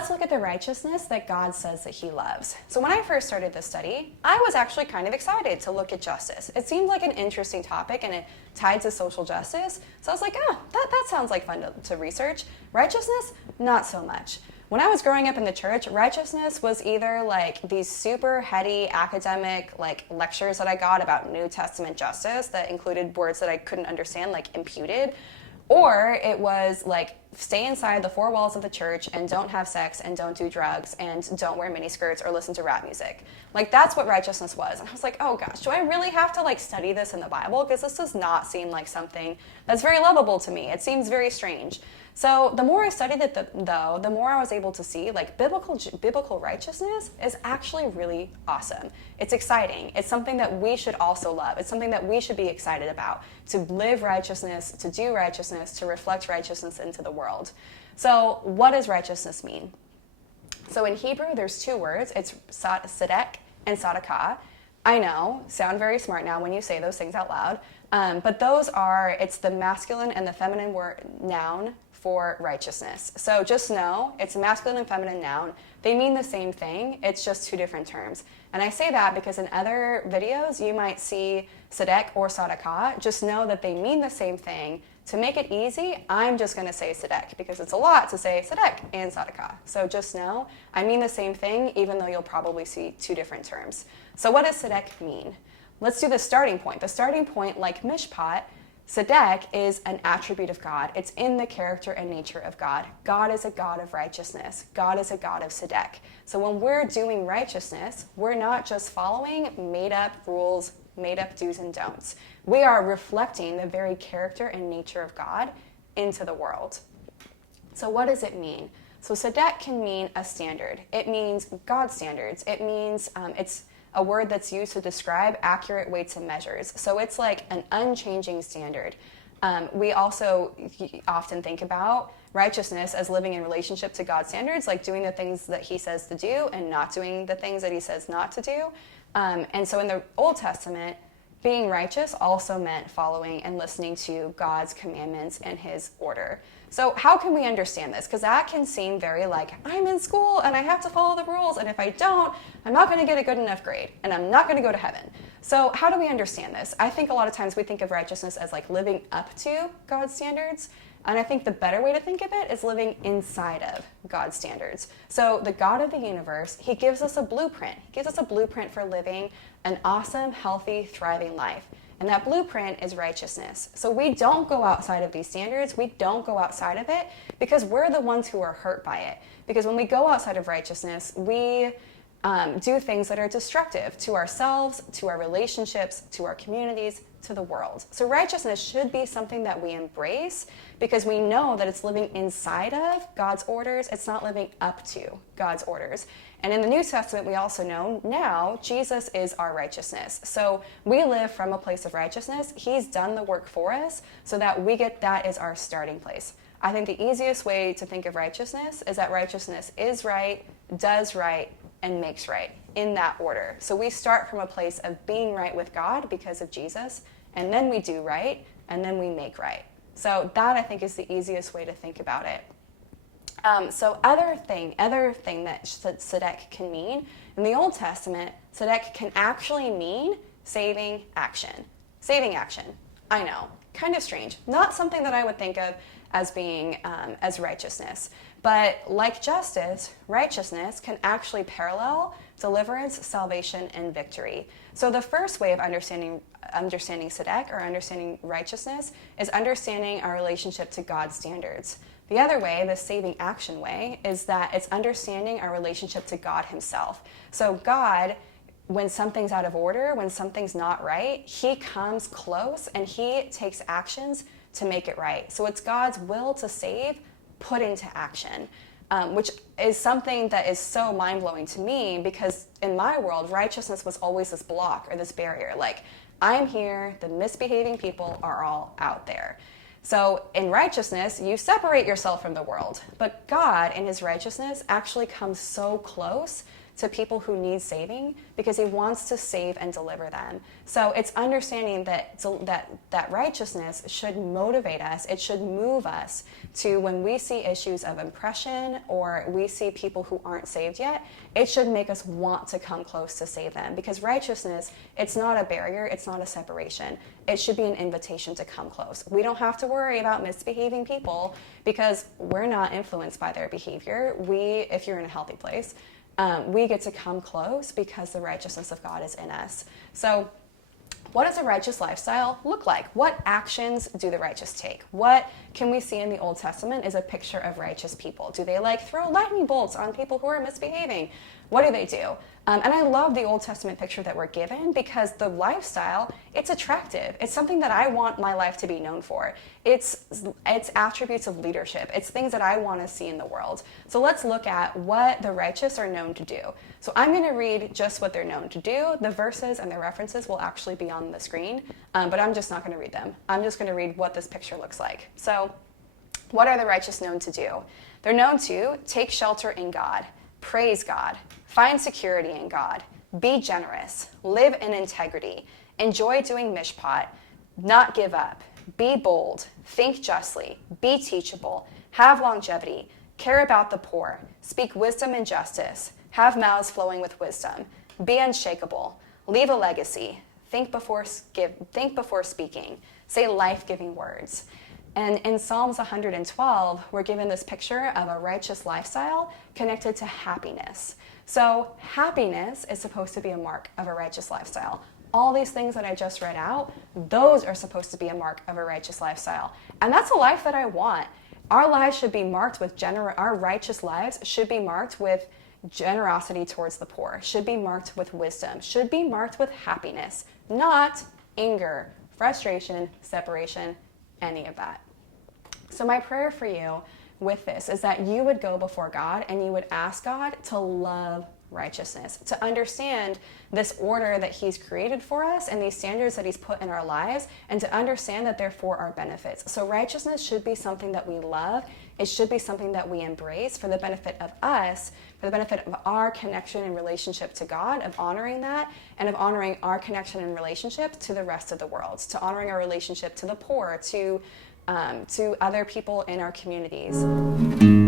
let's look at the righteousness that God says that he loves. So when I first started this study, I was actually kind of excited to look at justice. It seemed like an interesting topic and it tied to social justice. So I was like, that sounds like fun to research. Righteousness, not so much. When I was growing up in the church, righteousness was either like these super heady academic like lectures that I got about New Testament justice that included words that I couldn't understand, like imputed, or it was like stay inside the four walls of the church and don't have sex and don't do drugs and don't wear miniskirts or listen to rap music. Like that's what righteousness was. And I was like, oh gosh, do I really have to like study this in the Bible? Because this does not seem like something that's very lovable to me. It seems very strange. So the more I studied it, though, the more I was able to see like biblical righteousness is actually really awesome. It's exciting. It's something that we should also love. It's something that we should be excited about, to live righteousness, to do righteousness, to reflect righteousness into the world. So what does righteousness mean? So in Hebrew, there's two words. It's sedeq and sedeq. I know, sound very smart now when you say those things out loud, but it's the masculine and the feminine noun for righteousness. So just know it's a masculine and feminine noun. They mean the same thing. It's just two different terms. And I say that because in other videos, you might see sedeq or sedeq. Just know that they mean the same thing. To make it easy, I'm just going to say sedeq because it's a lot to say sedeq and sedeq. So just know I mean the same thing, even though you'll probably see two different terms. So what does sedeq mean? Let's do the starting point. The starting point, like mishpat, sedeq is an attribute of God. It's in the character and nature of God. God is a God of righteousness. God is a God of sedeq. So when we're doing righteousness, we're not just following made-up rules, made-up do's and don'ts. We are reflecting the very character and nature of God into the world. So what does it mean? So sedeq can mean a standard. It means God's standards. It means it's a word that's used to describe accurate weights and measures. So it's like an unchanging standard. We also often think about righteousness as living in relationship to God's standards, like doing the things that he says to do and not doing the things that he says not to do. And so in the Old Testament, being righteous also meant following and listening to God's commandments and his order. So how can we understand this? Because that can seem very like, I'm in school and I have to follow the rules, and if I don't, I'm not going to get a good enough grade, and I'm not going to go to heaven. So how do we understand this? I think a lot of times we think of righteousness as like living up to God's standards, and I think the better way to think of it is living inside of God's standards. So the God of the universe, he gives us a blueprint. He gives us a blueprint for living an awesome, healthy, thriving life. And that blueprint is righteousness. So we don't go outside of these standards. We don't go outside of it because we're the ones who are hurt by it. Because when we go outside of righteousness, we do things that are destructive to ourselves, to our relationships, to our communities, to the world. So righteousness should be something that we embrace because we know that it's living inside of God's orders. It's not living up to God's orders. And in the New Testament, we also know now Jesus is our righteousness. So we live from a place of righteousness. He's done the work for us so that we get that as our starting place. I think the easiest way to think of righteousness is that righteousness is right, does right, and makes right in that order. So we start from a place of being right with God because of Jesus, and then we do right, and then we make right. So that, I think, is the easiest way to think about it. So other thing that sedeq can mean, in the Old Testament, sedeq can actually mean saving action. Saving action. I know, kind of strange. Not something that I would think of as being as righteousness. But like justice, righteousness can actually parallel deliverance, salvation, and victory. So the first way of understanding sedeq, or understanding righteousness, is understanding our relationship to God's standards. The other way, the saving action way, is that it's understanding our relationship to God himself. So God, when something's out of order, when something's not right, he comes close and he takes actions to make it right. So it's God's will to save put into action, which is something that is so mind-blowing to me because in my world, righteousness was always this block or this barrier. Like, I'm here, the misbehaving people are all out there. So in righteousness, you separate yourself from the world. But God, in his righteousness, actually comes so close to people who need saving because he wants to save and deliver them. So it's understanding that righteousness should motivate us. It should move us to, when we see issues of oppression or we see people who aren't saved yet, it should make us want to come close to save them, because righteousness, it's not a barrier, it's not a separation. It should be an invitation to come close. We don't have to worry about misbehaving people because we're not influenced by their behavior. If you're in a healthy place, we get to come close because the righteousness of God is in us. So what does a righteous lifestyle look like? What actions do the righteous take? What can we see in the Old Testament is a picture of righteous people? Do they throw lightning bolts on people who are misbehaving? What do they do? And I love the Old Testament picture that we're given because the lifestyle, it's attractive. It's something that I want my life to be known for. It's attributes of leadership. It's things that I want to see in the world. So let's look at what the righteous are known to do. So I'm going to read just what they're known to do. The verses and the references will actually be on the screen, but I'm just not going to read them. I'm just going to read what this picture looks like. So what are the righteous known to do? They're known to take shelter in God, praise God, find security in God, be generous, live in integrity, enjoy doing mishpat, not give up, be bold, think justly, be teachable, have longevity, care about the poor, speak wisdom and justice, have mouths flowing with wisdom, be unshakable, leave a legacy, think before speaking, say life-giving words. And in Psalms 112, we're given this picture of a righteous lifestyle connected to happiness. So happiness is supposed to be a mark of a righteous lifestyle. All these things that I just read out, those are supposed to be a mark of a righteous lifestyle. And that's a life that I want. Our lives should be marked with our righteous lives should be marked with generosity towards the poor, should be marked with wisdom, should be marked with happiness, not anger, frustration, separation, any of that. So my prayer for you with this is that you would go before God and you would ask God to love righteousness, to understand this order that he's created for us and these standards that he's put in our lives, and to understand that they're for our benefits. So righteousness should be something that we love. It should be something that we embrace for the benefit of us, for the benefit of our connection and relationship to God, of honoring that, and of honoring our connection and relationship to the rest of the world, to honoring our relationship to the poor, to other people in our communities.